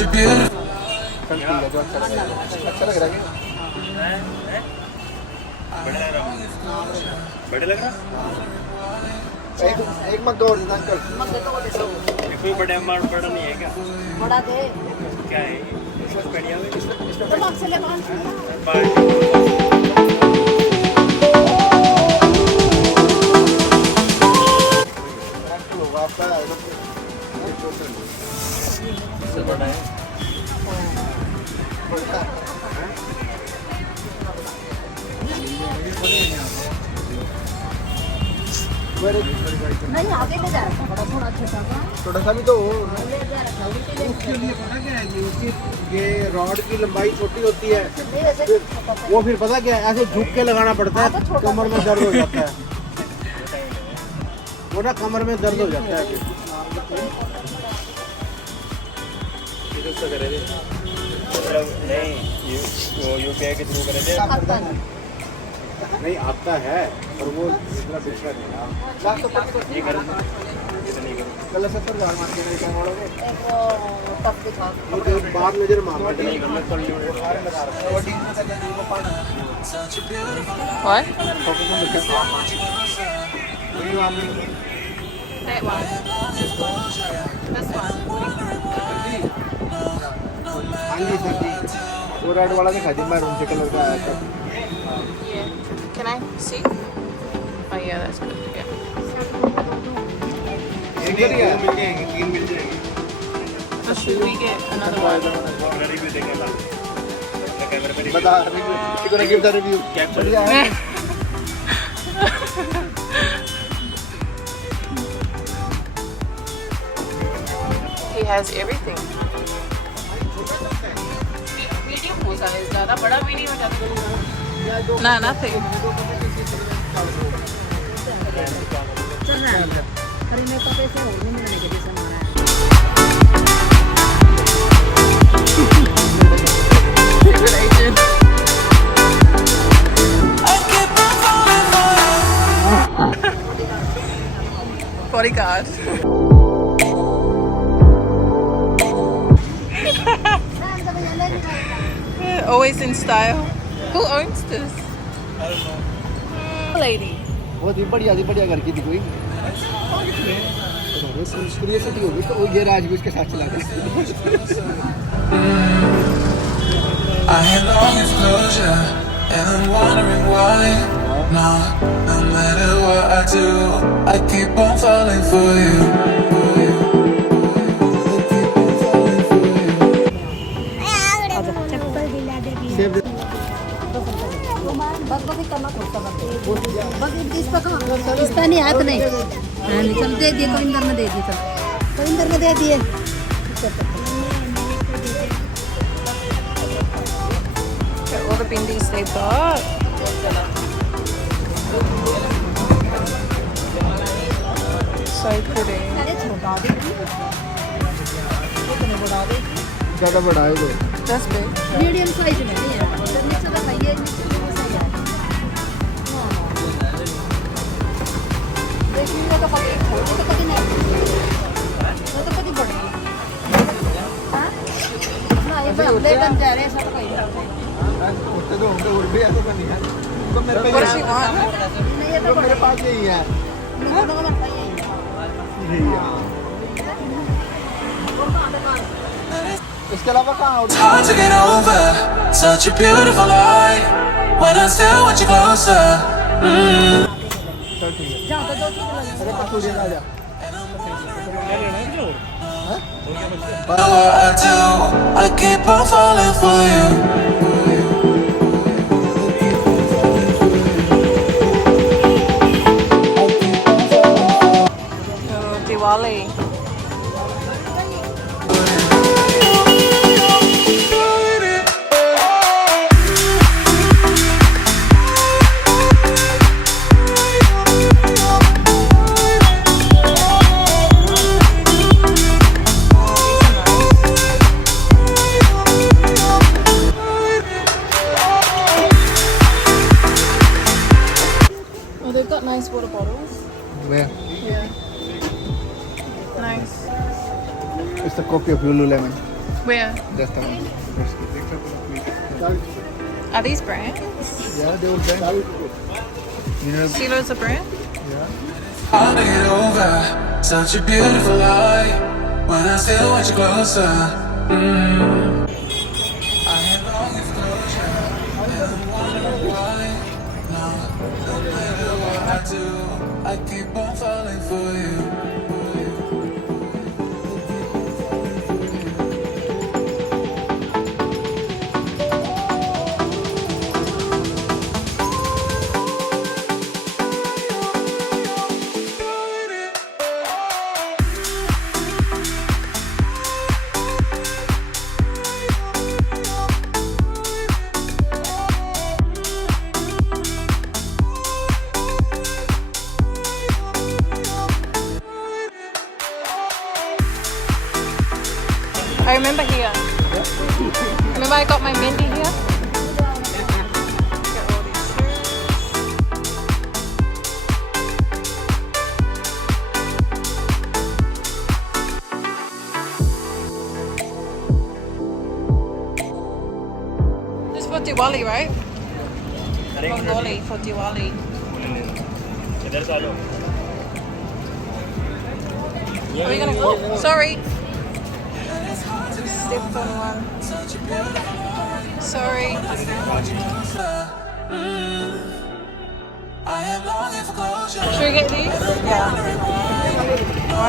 such a beautiful. अच्छा लग रहा है बड़े लग रहा एक मग और देता अंकल कोई बड़ा अमाउंट बड़ा नहीं है क्या बड़ा दे क्या है इसमें बढ़िया में तो मार्क्स ले इससे बड़ा है नहीं आगे ले जा रहा बड़ा थोड़ा छोटा सा छोटा सा भी तो ले जा रहा उसके लिए पता क्या है कि उसकी ये रॉड की लंबाई छोटी होती है है वो फिर पता क्या है ऐसे झुक के लगाना पड़ता है कमर में दर्द हो जाता है वो ना कमर में दर्द हो जाता है फिर नहीं यूपीआई के थ्रू करे थे नहीं आता है और वो इतना पिछड़ा नहीं ये करो कितनी करो कल 70,000 मार के क्या मारोगे एक टप दिखा मुझे बात नजर मारना नहीं मैं कर लूँ सारे लगा रहा हूं टीम में तक को पाना What? That one. This one. हाँ जी सर जी वो रेड वाला दिखा दी मैरून से कलर का आया था Yeah. Can I see? Oh yeah, that's good. Yeah. एक ही है मिल जाएगी तीन मिल जाएगी So should we get another one? Review देखेगा कैमरे पे बता review you gonna give the review क्या बढ़िया है He has everything. Medium होता है ज़्यादा बड़ा भी नहीं हो जाता. Nah, nothing. चल रहा है अरे मेरे को पैसे और नहीं मिलने के लिए सामान है Good agent. I keep on falling for you. Bodyguard. Always in style. Who owns this? Lady. बहुत ही बढ़िया घर की थी कोई क्यूरियोसिटी होगी तो वो ये राज भी उसके साथ चला गया I had longing for closure, and I'm wondering why. No matter what I do, I keep on falling for you. Save बस बस करना थोड़ा बस इस पर इस पर नहीं हाथ नहीं हाँ निकल दे दिए कविंदर में दे दिए चल कविंदर में दे दिए All the bindis they got. So pretty. अरे छोटा दे कितने बड़ा दे ज़्यादा बड़ा है वो That's big. मीडियम साइज में नहीं है तो नीचे का खाइए नीचे का सही है देखिए वो तो कभी छोटे तो कभी नहीं वो तो कभी बड़े हाँ ना ये तो ले बन जा रहे हैं सब कहीं उससे तो होंगे उड़ भी ऐसा नहीं है तो मेरे पे What does she want? नहीं ये तो तो मेरे पास यही है लोगों को बनता ही है इसके अलावा कहाँ It's hard to get over such a beautiful lie when I still want you closer. जाओ तो दो चीज़ लगे अरे कसूरी ना जा What I do, I keep on falling for you. Diwali. Oh, they've got nice water bottles. Where? Yeah. Nice. It's the copy of Lululemon. Where? Just a minute. Are these brands? Yeah, they will bring. You know, Silo's a brand? Hard to get over such a beautiful lie when I still want you closer. I had longing for closure, and I'm wondering why. No matter what I do, I keep on falling for you. I remember here. Remember I got my Mindy here? Get all these shoes. This is for Diwali, right? Bengali for Diwali. इधर से आ जाओ. Are we gonna go? Sorry. Stepped on one. Sorry. I am longing for closure. Should we get these? Yeah. I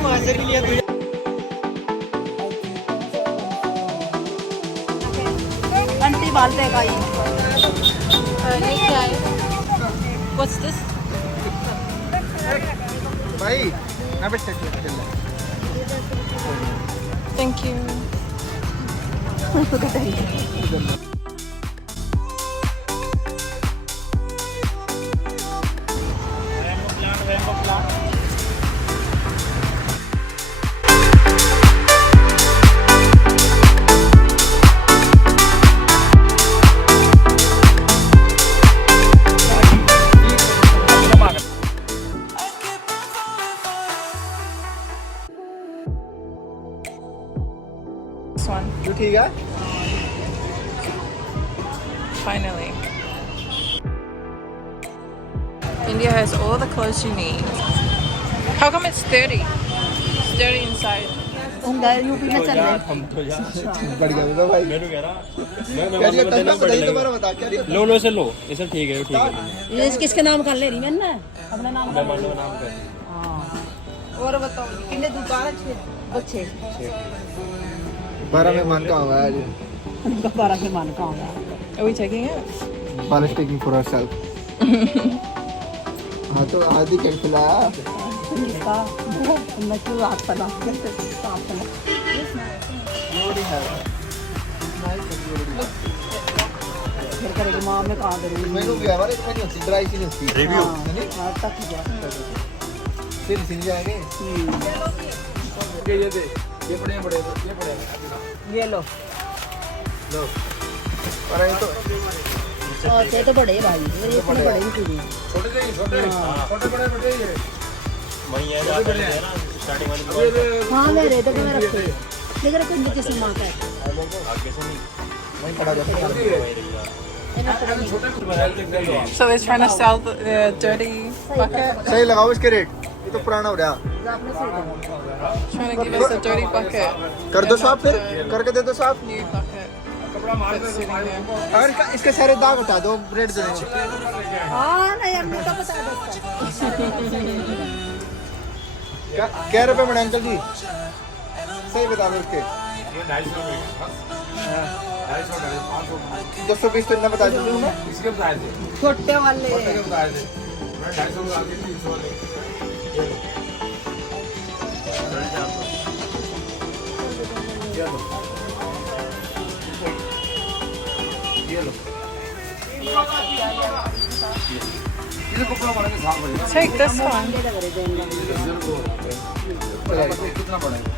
want to get these. घंटी बालते का ये ये क्या है? What's this? भाई यहाँ पे चल चल. Thank you. This one. तू ठीक है? Finally. India has all the clothes you need. How come it's 30? It's 30 inside. हम गए यूपी में चल रहे हम तो यार बढ़िया होगा भाई. मैं तो कह रहा मैं क्या ये करना बताइए दोबारा बता क्या ये लो लो इसे लो इसे ठीक है ठीक है ये किसके नाम कर ले रही मैं ना अपने नाम मैं मान लो नाम कर और बताओ कितने दुकान अच्छे बच्चे 12 में मान का होगा आज. 12 के मान का होगा Are we taking it? Bala is taking for herself. हाँ तो आदि क्या खिलाया? इसका मैं क्यों हाथ पला हाथ पला You already have. फिर करेगी माँ में कहाँ करेगी मैंने भी हमारे इसमें नहीं होती ड्राई सी नहीं होती. रिव्यू हाँ तक ही जा फिर सिल जाएंगे. ये दे ये पड़े ये लो लो. और ये तो ये तो बड़े भाई ये इतने बड़े नहीं थी छोटे बड़े ये. वही है ना स्टार्टिंग वाली हाँ मेरे तो मैं रखते लेकिन रखो नीचे से माँ का आगे से नहीं वहीं पड़ा रहता है. So they're trying to sell the dirty bucket. सही लगाओ इसके रेट. ये तो पुराना हो रहा. Trying to give us a dirty bucket. कर दो And साफ not फिर the करके दे दो साफ. New bucket. That's sitting there. अगर इसके सारे दाग हटा दो रेट दे देंगे. हाँ ना यार मुझे तो बता दो क्या रुपए में अंकल जी? सही बता दो इसके. 220 तो इतना बता दीजिए मैं. छोटे वाले Take this one. कितना पड़ेगा?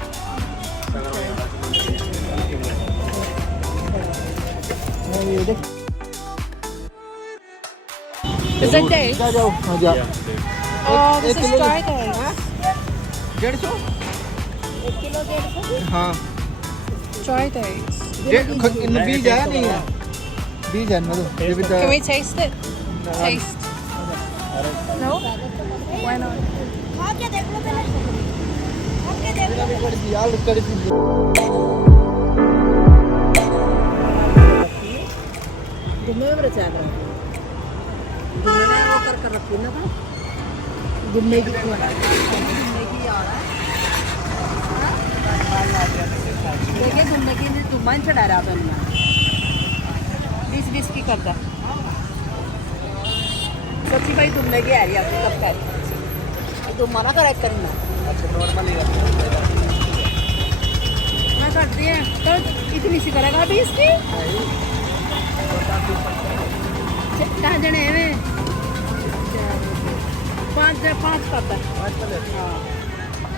Is it dates? जा जाओ हाँ जा Oh, this एक is किलो dry dates. 150 1 किलो 150 हाँ Dry dates. इनमें बीज है नहीं है बीज है इनमें तो ये भी Can we taste it? Taste. No? Why not? खा के देख लो पहले खा के देख लो यार कड़ी गुम्मे में रचा कर गुम्मे में वो कर रखी ना था गुम्मे की गुम्मे की आ रहा है देखिए गुम्मे की तुमान चढ़ा रहा था मैं 20 की करता सच्ची भाई तुमने क्या है यार कब कर तुम मना कर करना अच्छा नॉर्मल ही मैं करती है तो इतनी सी करेगा 20 की कहाँ जने हैं पाँच करता है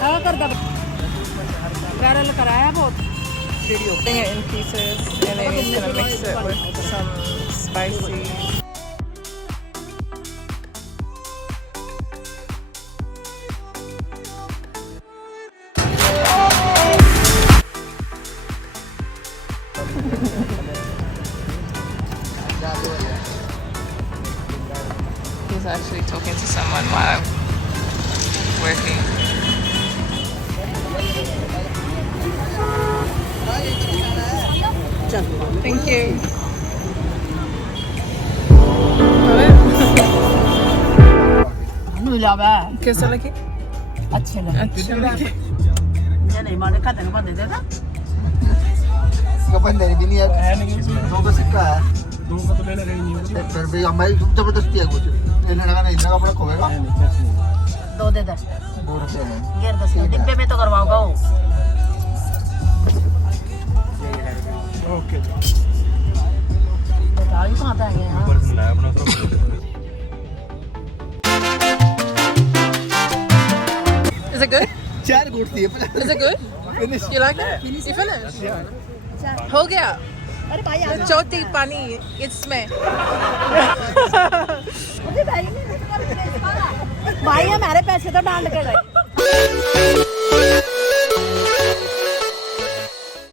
हाँ करता बैरल कराया बहुत Putting it in pieces and then he's gonna mix it with some spicy. He's actually talking to someone while working. चल Thank you. मिलावा कैसा लगे? अच्छे लगे अच्छा लगे. ये नहीं माने खाते हैं बंदे देता कपन देने भी नहीं है दो का सिक्का है दो का तो लेने नहीं है फिर भी हमारी जबरदस्ती है कुछ लेने लगा नहीं इतना कपड़ा खोएगा दो दे दे 2 रुपए में गिर दस डिब्बे में तो करवाऊंगा वो ओके बताओ कहाँ पे आए हैं Is it good? 4 गुड़ती है Is it good? You like it? You finished? हो गया. अरे भाई The choti pani, it's me. भाई भाई हमारे पैसे तो डांड के गए